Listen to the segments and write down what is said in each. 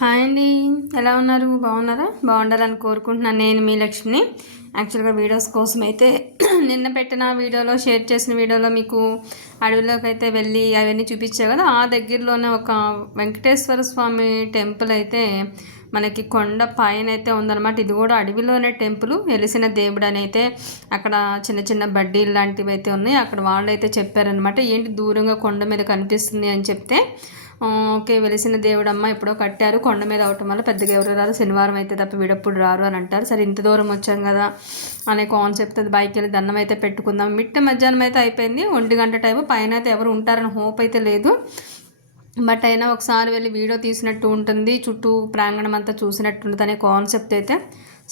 Hi అండి. ఎలా ఉన్నారు? బాగున్నారా? బాగుండాలని కోరుకుంటున్నాను. నేను మీ లక్ష్మిని. యాక్చువల్గా వీడియోస్ కోసం అయితే నిన్న పెట్టిన వీడియోలో షేర్ చేసిన వీడియోలో మీకు అడవిలోకి అయితే వెళ్ళి అవన్నీ చూపించా కదా. ఆ దగ్గరలోనే ఒక వెంకటేశ్వర స్వామి టెంపుల్ అయితే మనకి కొండ పైన అయితే ఉందన్నమాట. ఇది కూడా అడవిలోనే టెంపుల్. వెలిసిన దేవుడు అని అయితే అక్కడ చిన్న చిన్న బడ్డీలు లాంటివి అయితే ఉన్నాయి. అక్కడ వాళ్ళు అయితే చెప్పారనమాట, ఏంటి దూరంగా కొండ మీద కనిపిస్తుంది అని చెప్తే, ఓకే వెలిసిన దేవుడమ్మ ఎప్పుడో కట్టారు, కొండ మీద అవటం వల్ల పెద్దగా ఎవరు రారు, శనివారం అయితే తప్ప వీడప్పుడు రారు అని అంటారు. సరే ఇంత దూరం వచ్చాం కదా అనే కాన్సెప్ట్ అది బైక్ వెళ్ళి దండం అయితే పెట్టుకుందాం. మధ్యాహ్నం అయితే అయిపోయింది, 1 గంట టైం. పైన అయితే ఎవరు ఉంటారని హోప్ అయితే లేదు. బట్ అయినా ఒకసారి వెళ్ళి వీడియో తీసినట్టు ఉంటుంది, చుట్టూ ప్రాంగణం అంతా చూసినట్టు ఉంటుంది అనే కాన్సెప్ట్ అయితే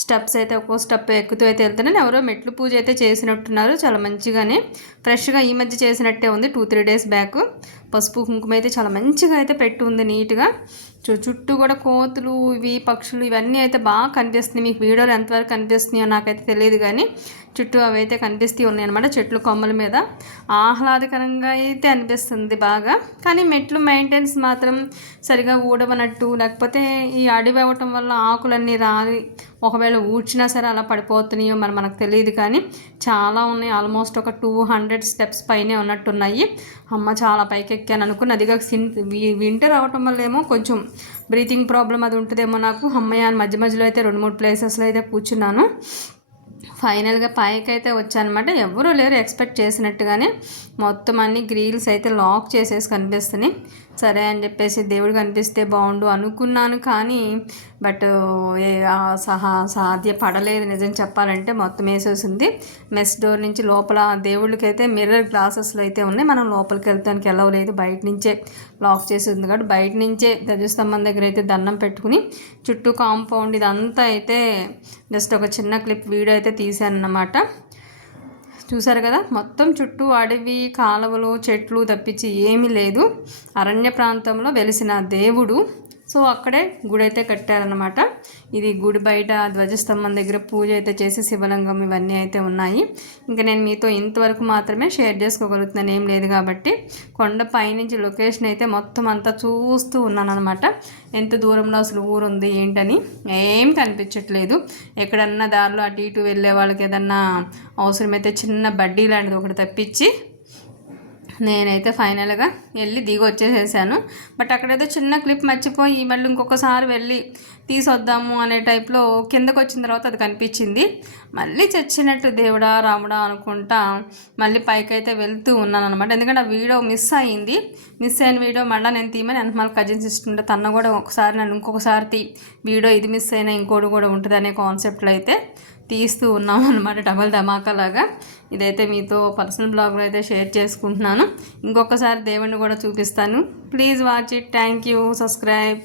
స్టెప్స్ అయితే ఒక్కో స్టెప్ ఎక్కుతూ అయితే వెళ్తున్నాను. ఎవరో మెట్లు పూజ అయితే చేసినట్టున్నారు, చాలా మంచిగానే ఫ్రెష్గా ఈ మధ్య చేసినట్టే ఉంది. 2-3 డేస్ బ్యాక్ పసుపు కుంకుమ అయితే చాలా మంచిగా అయితే పెట్టి ఉంది నీట్గా. చుట్టూ కూడా కోతులు ఇవి పక్షులు ఇవన్నీ అయితే బాగా కనిపిస్తున్నాయి. మీకు వీడియోలో ఎంతవరకు కనిపిస్తున్నాయో నాకైతే తెలియదు, కానీ చుట్టూ అవి అయితే కనిపిస్తూ ఉన్నాయి అనమాట. చెట్లు కొమ్మల మీద ఆహ్లాదకరంగా అయితే అనిపిస్తుంది బాగా. కానీ మెట్లు మెయింటెనెన్స్ మాత్రం సరిగా ఊడవనట్టు, లేకపోతే ఈ అడవి అవ్వటం వల్ల ఆకులన్నీ రాలి ఒకవేళ ఊడ్చినా సరే అలా పడిపోతున్నాయో మనకు తెలియదు. కానీ చాలా ఉన్నాయి, ఆల్మోస్ట్ ఒక 200 స్టెప్స్ పైనే ఉన్నట్టున్నాయి. అమ్మ చాలా పైకి ఎక్కాను అనుకుని. అదిగా వింటర్ అవటం వల్ల ఏమో కొంచెం బ్రీతింగ్ ప్రాబ్లం అది ఉంటుందేమో నాకు. అమ్మయ్య మధ్య మధ్యలో అయితే 2-3 ప్లేసెస్లో అయితే కూర్చున్నాను. ఫైనల్గా పైకి అయితే వచ్చానమాట. ఎవరూ లేరు ఎక్స్పెక్ట్ చేసినట్టుగానే. మొత్తం అన్ని గ్రిల్స్ అయితే లాక్ చేసేసి కనిపిస్తున్నాయి. సరే అని చెప్పేసి దేవుడు కనిపిస్తే బాగుండు అనుకున్నాను, కానీ బట్ సాధ్యపడలేదు నిజం చెప్పాలంటే. మొత్తం వేసేసింది. మెస్ డోర్ నుంచి లోపల దేవుళ్ళకి అయితే మిర్రర్ గ్లాసెస్లో అయితే ఉన్నాయి. మనం లోపలికి వెళ్తానికి ఎలా లేదు, బయట నుంచే లాక్ చేసింది కాబట్టి బయట నుంచే ధ్వజస్తంభం దగ్గర అయితే దండం పెట్టుకుని చుట్టూ కాంపౌండ్ ఇదంతా అయితే జస్ట్ ఒక చిన్న క్లిప్ వీడియో అయితే తీశాను అన్నమాట. చూసారు కదా, మొత్తం చుట్టూ అడవి కాలువలు చెట్లు తప్పించి ఏమీ లేదు. అరణ్య ప్రాంతంలో వెలిసిన దేవుడు. సో అక్కడే గుడి అయితే కట్టారనమాట. ఇది గుడి బయట ధ్వజస్తంభం దగ్గర పూజ అయితే చేసి శివలింగం ఇవన్నీ అయితే ఉన్నాయి. ఇంకా నేను మీతో ఇంతవరకు మాత్రమే షేర్ చేసుకోగలుగుతున్నాను, ఏం లేదు కాబట్టి. కొండ పైనుంచి లొకేషన్ అయితే మొత్తం అంతా చూస్తూ ఉన్నాను అనమాట. ఎంత దూరంలో అసలు ఊరుంది ఏంటని ఏం కనిపించట్లేదు. ఎక్కడన్నా దారిలో అటు ఇటు వెళ్ళే వాళ్ళకి ఏదన్నా అవసరమైతే చిన్న బడ్డీ లాంటిది ఒకటి తప్పించి నేనైతే ఫైనల్గా వెళ్ళి దిగి వచ్చేసేసాను. బట్ అక్కడేదో చిన్న క్లిప్ మర్చిపోయి మళ్ళీ ఇంకొకసారి వెళ్ళి తీసొద్దాము అనే టైప్లో కిందకు వచ్చిన తర్వాత అది కనిపించింది. మళ్ళీ చచ్చినట్టు దేవుడా రాముడా అనుకుంటా మళ్ళీ పైకైతే వెళ్తూ ఉన్నాను అనమాట. ఎందుకంటే ఆ వీడియో మిస్ అయింది. మిస్ అయిన వీడియో మళ్ళీ నేను తీయమని మళ్ళీ కజిన్ సిస్టర్ ఉంటే తన కూడా ఒకసారి నన్ను ఇంకొకసారి వీడియో ఇది మిస్ అయినా ఇంకోటి కూడా ఉంటుంది అనే కాన్సెప్ట్లో అయితే తీస్తూ ఉన్నాం అనమాట. డబల్ ధమాకాలాగా ఇదైతే మీతో పర్సనల్ బ్లాగ్లో అయితే షేర్ చేసుకుంటున్నాను. ఇంకొకసారి దేవుణ్ణి కూడా చూపిస్తాను. Please watch it. Thank you. Subscribe.